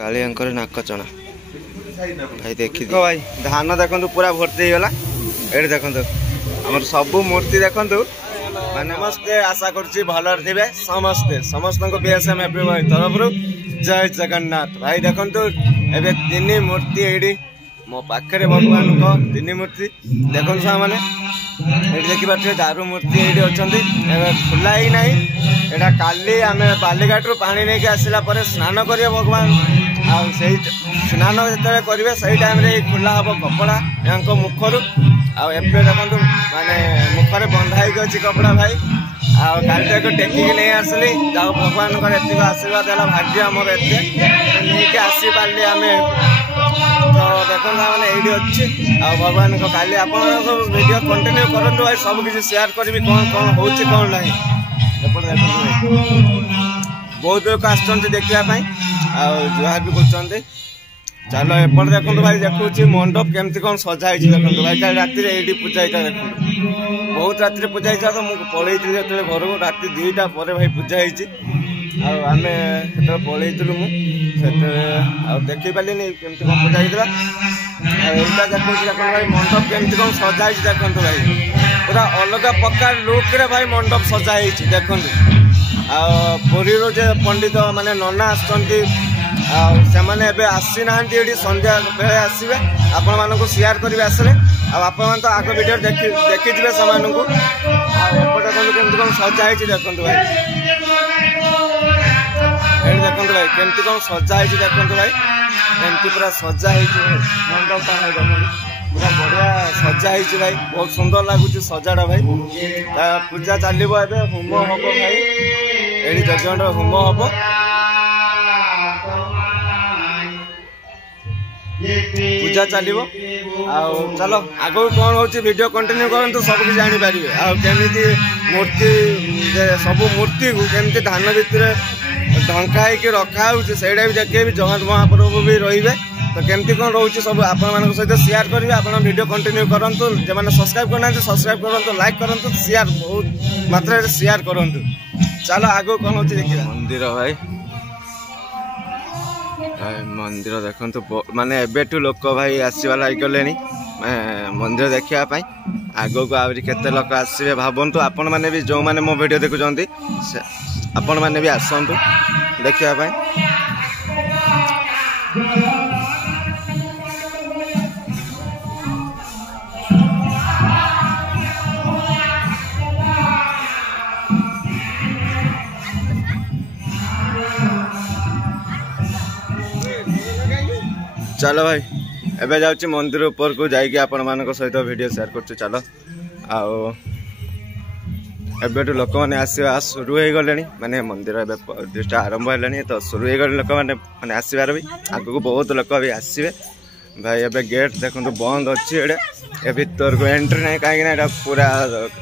कालियांकर नाकचना भाई देखी भाई धान देखो पूरा भर्ती होगा ये देखो आम सब मूर्ति देखो माने समस्ते आशा करुच्ची भलर थे समस्ते समस्त बीएसएम एफबी तरफ जय जगन्नाथ भाई देखो एवं तीन मूर्ति ये मो पाखे भगवान को तीन मूर्ति देखो छुआ मैंने ये देखिए दारू मूर्ति ये अच्छा खुला ही ना यहाँ काली आम बालीघाटू पानी नहीं आसला स्नान करेंगे भगवान आई स्नान जो करेंगे से टाइम खुला हम कपड़ा यहाँ मुखर आए देखो माने मुखर बंधाई अच्छी कपड़ा भाई आल टेकिक नहीं आसली जहाँ भगवान एत आशीर्वाद है भाग्य आमर एत नहीं आसी पारे आम तो देखो मैंने ये अच्छी भगवान को काली आप वीडियो कंटिन्यू करूँ भाई सब किसी शेयर करी कौन कौन हो कौन ना बहुत लोग आसुँच देखापी जुहार भी कर चलो एपट देखो भाई देखुँ मंडप केमती कौन सजाई देखो भाई राति ये पूजा होता देखो बहुत राति पूजा होता तो मुझे पलि जो घर को राति 2टा पर भाई पूजा होती आम से पलू मुझे देखी पारे केमती कौन पूजा होता यहाँ देखो देखो भाई मंडप केमती कौन सजाई देखो भाई पूरा अलग प्रकार लुक रे भाई मंडप सजाई देखो पुरी पंडित माने नना आसने आसी ना संध्या बेले आसवे आपण मानक शेयर करेंगे आसले आपण तो आग वीडियो देखी से केमती कौन सजाई देखो भाई ये देखो भाई केमती कौन सजाई देखो भाई एमती पूरा सजाई मंडप भाई देखो पूरा बढ़िया सजाई भाई बहुत सुंदर लगुच सजाड़ा भाई पूजा चलो होम हम भाई ये यज्ञ होम हम पूजा चलो चलो आग कौन हो वीडियो कंटिन्यू करूँ सब किसी जापर आमती मूर्ति सब मूर्ति को केमती धान भितर ढंका रखा से भी देखे भी जगन्नाथ महाप्रभु भी रे तो केमती कौन रोच सब आप सहित शेयर करेंगे आप वीडियो कंटिन्यू करूँ जो मैंने सब्सक्राइब करना सब्सक्राइब करूँ लाइक करूँ शेयर बहुत मात्रा शेयर करूँ चलो आग कौन हो देखिए मंदिर भाई मंदिर देखो माने एबेठू लोक भाई आसवा लगे मंदिर देखापी आग को आहरी केते लोक आसवे भावतु आपण मैंने भी जो मैंने मो वीडियो देखुं आपण मैंने भी आसतु देखापी चलो भाई एबे जाऊँ मंदिर ऊपर को जाइए आपण मान सहित वीडियो शेयर कर चलो एबेठू लोक मैंने आसवा शुरू हो गले माने मंदिर प्रतिष्ठा आरंभ है तो शुरू हो गले लोक मैंने आसबार भी आग को बहुत लोक भी आसवे भाई एबे गेट देखो बंद अच्छी ये भर को एंट्री ना कहीं पूरा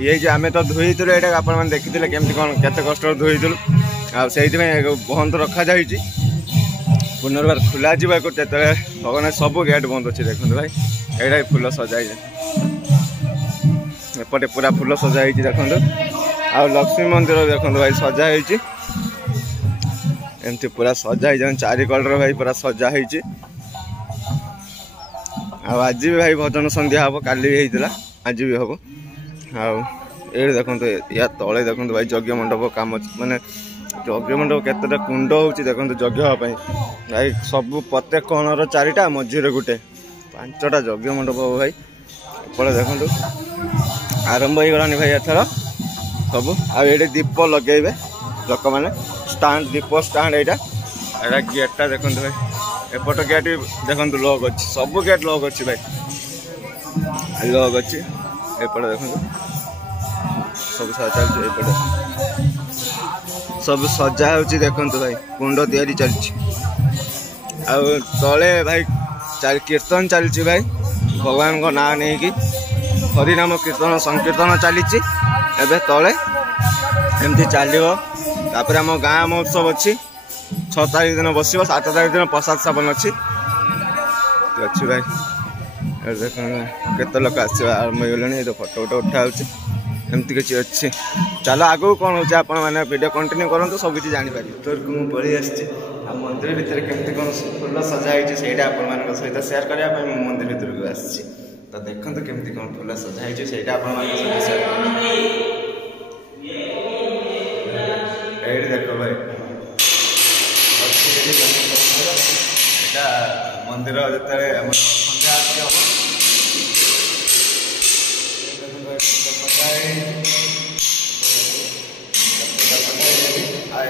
ये आम तो धोईलु ये आप देखी केमती कौन केते कष्ट धोईलु से बंद रखा जाइए पुनर्बार खुला जावाक भगवान सब गेट बंद अच्छे देखो भाई ये फुल सजाई एपटे पूरा फुल सजाई देखो आ लक्ष्मी मंदिर देखो भाई सजा एमती पूरा सजाई चारिकल भाई पूरा सजा आज भी भाई भजन संध्या हम काली भी होता आज भी हम ये देखो या तले देखो भाई यज्ञ मंडप काम माने यज्ञ मंडप केतटा कुंड हो देखो यज्ञ भाई सब प्रत्येक कोणर 4टा मझीरे गोटे 5टा यज्ञ मंडप हम भाई एपटे देखो आरंभ हो गलानी भाई एथर सब आए दीप लगे लोक मैंने स्टाण्ड दीप स्टाण्ड यहाँ गेटा देखो भाई एपट गेट देखो लॉक अच्छी सब गेट लॉक अच्छी भाई लॉक अच्छी एपटे देखो सब चलते सब सजा हो देखो भाई कुंड तैयारी चलती तले भाई कीर्तन चलती भाई भगवान को ना नहीं कि हरिनाम कीर्तन संकीर्तन चली एबे तले एमती चलो तापर आम गाँ महोत्सव अच्छी 6 तारीख दिन बस 7 तारीख दिन प्रसाद सेवन अच्छी भाई देख केते लोक आस आरम्भ हो गले तो फोटो वोटो उठा एमती किसी अच्छी चलो आगू कौन हो वीडियो कंटिन्यू करूँ सब किसी जापर तो मुझे पलि आसी मंदिर भितर केमती कौन फूल सजाई से सहित सेयार करने मंदिर भीतर को आसी तो देखो केमती कौन फूल सजाई से देख भाई मंदिर जो सन्ध्या आरती हम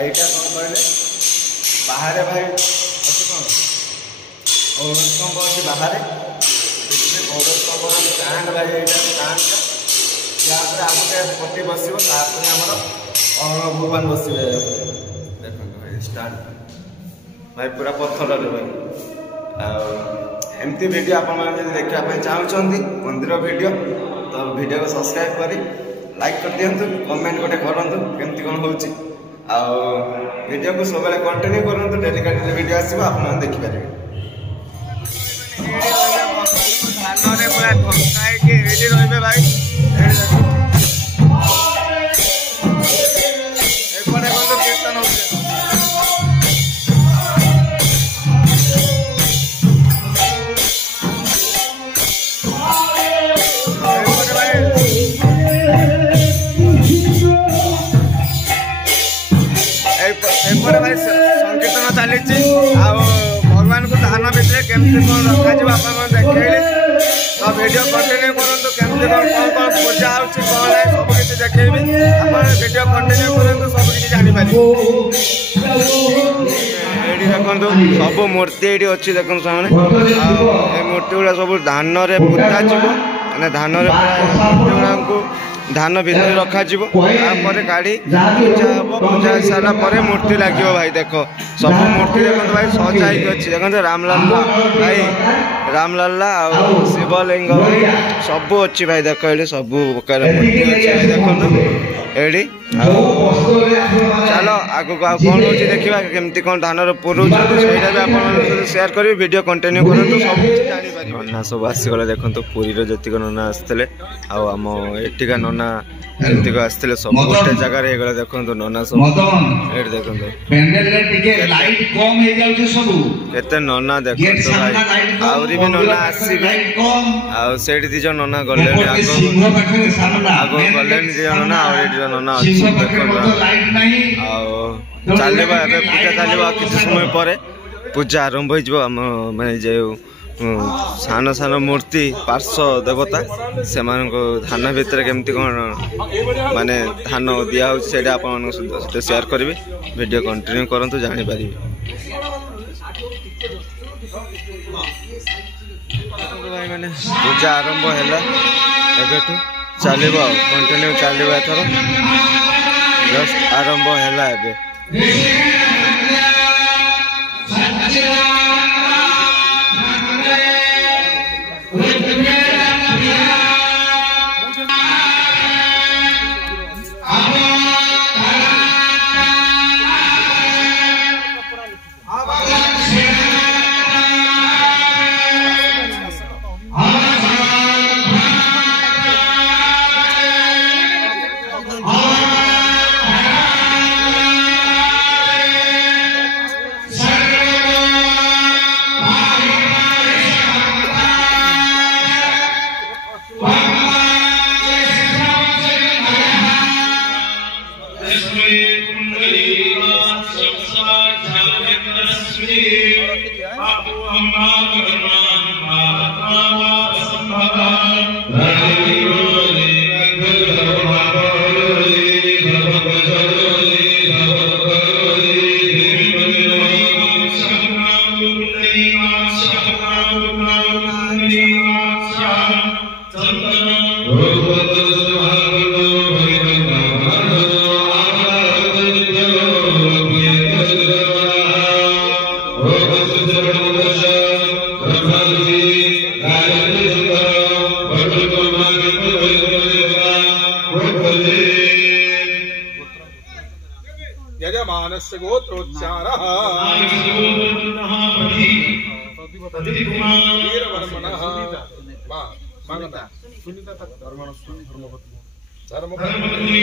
यहाँ कौन कहले बाहर भाई अच्छे कौन औरत स्तंभ अच्छे बाहर औरत स्तंभ स्टाण्ड भाई यहाँ स्टाण्डटा यापर आगे पति बस आमर अण भगवान बस देख भाई स्टाण्ड भाई पूरा पत्थर भाई एमती वीडियो आप देखा चाहते मंदिर वीडियो तो वीडियो को सब्सक्राइब करी लाइक कर दिंतु कमेंट गोटे करूँ केमती कौन हो वीडियो को सब कंटिन्यू करूँ डेडिकेटेड वीडियो आसो आप देखिपारे भाई कीर्तन भाई संकीर्तन चली भगवान को धान भितर केमती कौन रखा देखिए तो वीडियो कंटिन्यू करूँ केमती कौन कौन कौन पूजा हो कौन है सब किसी देखी आप वीडियो कंटिन्यू करूँ सब किसी जानीपर देखो सब मूर्ति ये अच्छी देखो सामने मूर्ति गुड़ा सब धान पोता मैंने धान को धान भितर रखा काढ़ी पूजा हम पूजा सारा मूर्ति लगे भाई देख सब मूर्ति देखो भाई सजाई अच्छी देखो रामलला भाई रामलला शिवलिंग भाई सब अच्छी भाई देख ये सब प्रकार मूर्ति अच्छी भाई देखो ये चलो आगु कौन हो देखा केमती कौन धान पुरौ भी आप सेयार करेंगे वीडियो कंटिन्यू करूँ सब नना सब आसीगला देखो पुरी जीक नना आसते आम एटिका नना एमती को आसते सब गोटे जगार देखो नना सब ये देखो केते नना देखो भाई आहरी भी नना आसबे आठ दिज नना गले आग गले दिज नना नना चलो पूजा चलो किसी समय पर पूजा आरंभ हो माने जो सान सान मूर्ति पार्श्व देवता से धान भितर केमती कौन माने धान दिया से आप सेयार करेंगे वीडियो कंटिन्यू करूँ जानीपर भाई मैंने पूजा आरंभ है चलो कंटिन्यू चलो एथर जस्ट आरंभ है यजमानस्य गोत्रोच्चारः वीरवर्मणः मागता सुनीता धर्मणस्व धर्मपत्नी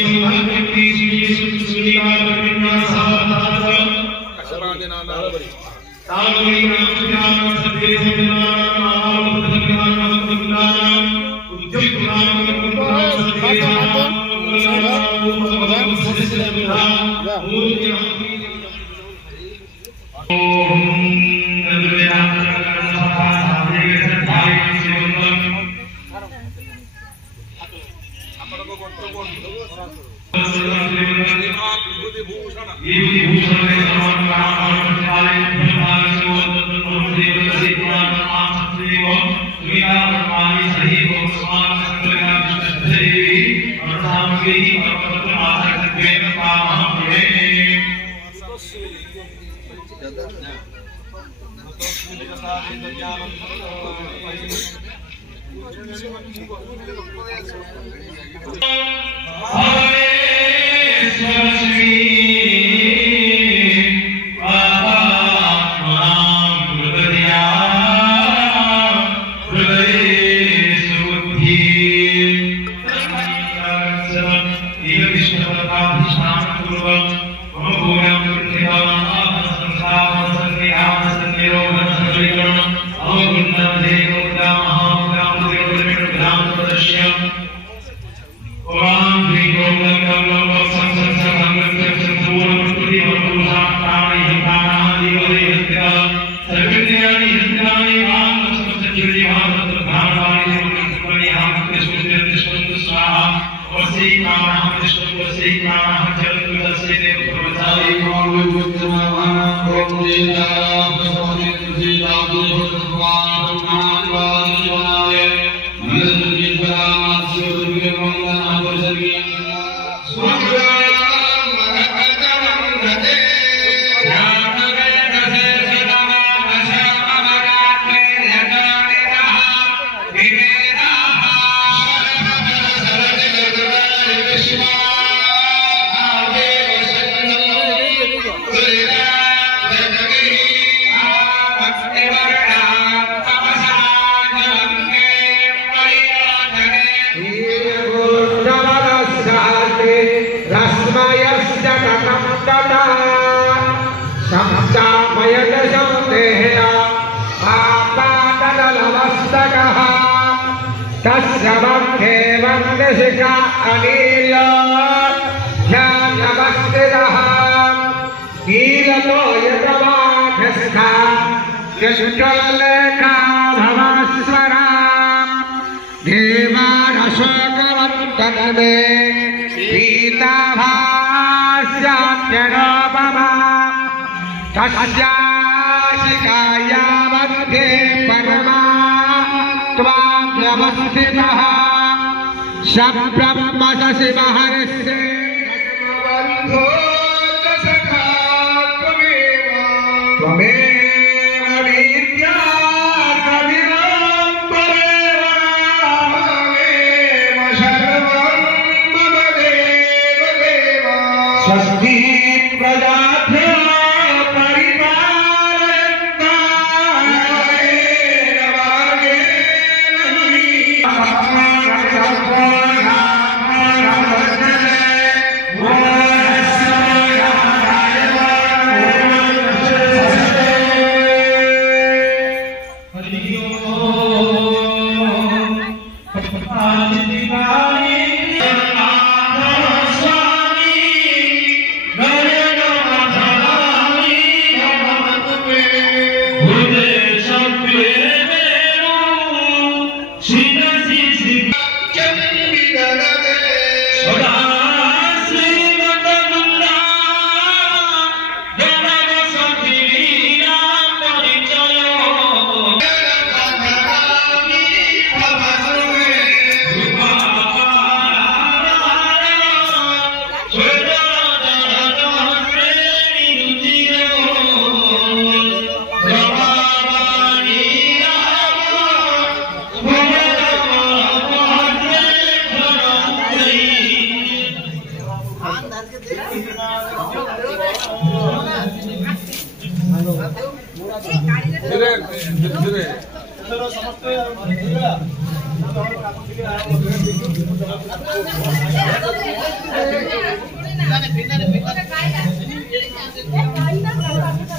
Gracias.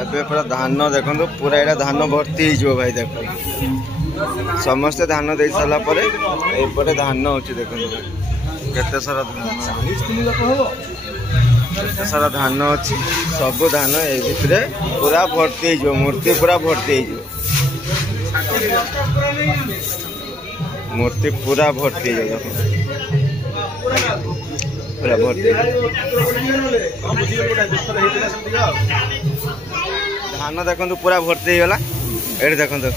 ଏବେ ପୁରା ଧାନ ଦେଖନ୍ତୁ ପୁରା ଏଇଟା ଧାନ ଭର୍ତ୍ତି ହେଇଯିବ ଭାଇ ଦେଖ ସମସ୍ତେ ଧାନ ଦେଇ ସାରିଲା ପରେ ଏପଟେ ଧାନ ଅଛି ଦେଖନ୍ତୁ କେତେ ସାରା ଧାନ ଅଛି ସବୁ ଧାନ ଏଇ ଭିତରେ ପୁରା ଭର୍ତ୍ତି ହେଇଯିବ ମୂର୍ତ୍ତି ପୁରା ଭର୍ତ୍ତି ହେଇଯିବ ମୂର୍ତ୍ତି ପୁରା ଭର୍ତ୍ତି ହେଇଯିବ ଦେଖନ୍ତୁ ପୁରା ଭର୍ତ୍ତି ଧାନ ଦେଖନ୍ତୁ ପୁରା ଭର୍ତ୍ତି ହେଇଗଲା ଏଠି ଦେଖନ୍ତୁ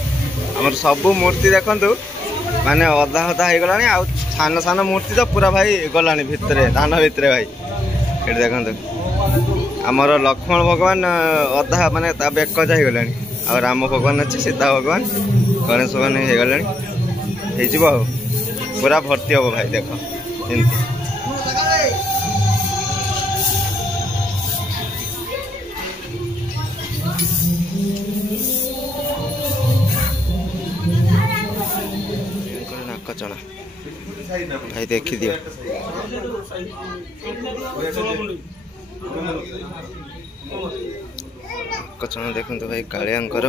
ଆମର ସବୁ ମୂର୍ତ୍ତି ଦେଖନ୍ତୁ ମାନେ ଅଧା ଅଧା ହେଇଗଲାଣି ଆଉ ସାନ ସାନ ମୂର୍ତ୍ତି ତ ପୁରା ଭାଇ ଗଲାଣି ଭିତରେ ଧାନ ଭିତରେ ଭାଇ ଏଠି ଦେଖନ୍ତୁ ଆମର ଲକ୍ଷ୍ମଣ ଭଗବାନ ଅଧା ମାନେ ତା ବେକ ହେଇଗଲାଣି ଆଉ ରାମ ଭଗବାନ ଅଛି ସୀତା ଭଗବାନ ଗଣେଶ ଭଗବାନ ହେଇଗଲାଣି ହେଇଯିବ ଆଉ ପୁରା ଭର୍ତ୍ତି ହବ ଭାଇ ଦେଖ ଏମିତି नाकचना भाई देखी दियो नाकचना देखो भाई कालियांकर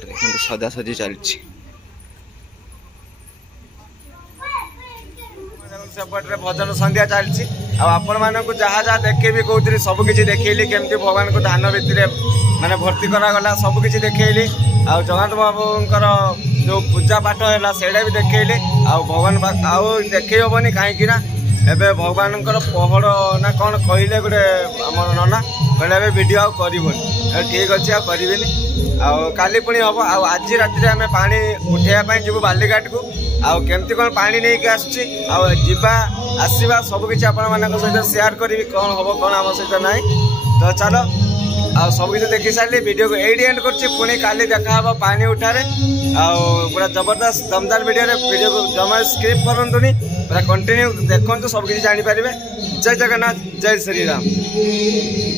देखो सजासजी चलती सेपटे भजन संध्या चलती आपण मानक जहाँ जहाँ देखे भी कहते सबकि देखली केमती भगवान को धान भितर माने भर्ती करागला सबकि देखली आउ जगन्नाथ बाबूंकर जो पूजा पाठ है सेटा भी देखली आउ भगवान आउ देखे हेनी कहीं एबे भगवान पहड़ ना कौन कहले गोटे आम नना कहले वीडियो आउ करबनी ठीक अच्छे आउ करी काली पुणी हम आज राति आम पानी उठेबाई जीवु बालीघाट को आउ केमती कौन पानी नहीं आसुची आवा आसवा सबकि सहित शेयर करी कौन हम कौन आम सहित ना तो चलो आ सबकि देखी सारे वीडियो को एडी एंड कर पुणी काली देखा पानी उठारे पूरा जबरदस्त दमदार वीडियो को जमा स्क्रिप करतुनी पूरा कंटिन्यू देखो सबकि जानीपर जय जगन्नाथ जय श्री राम।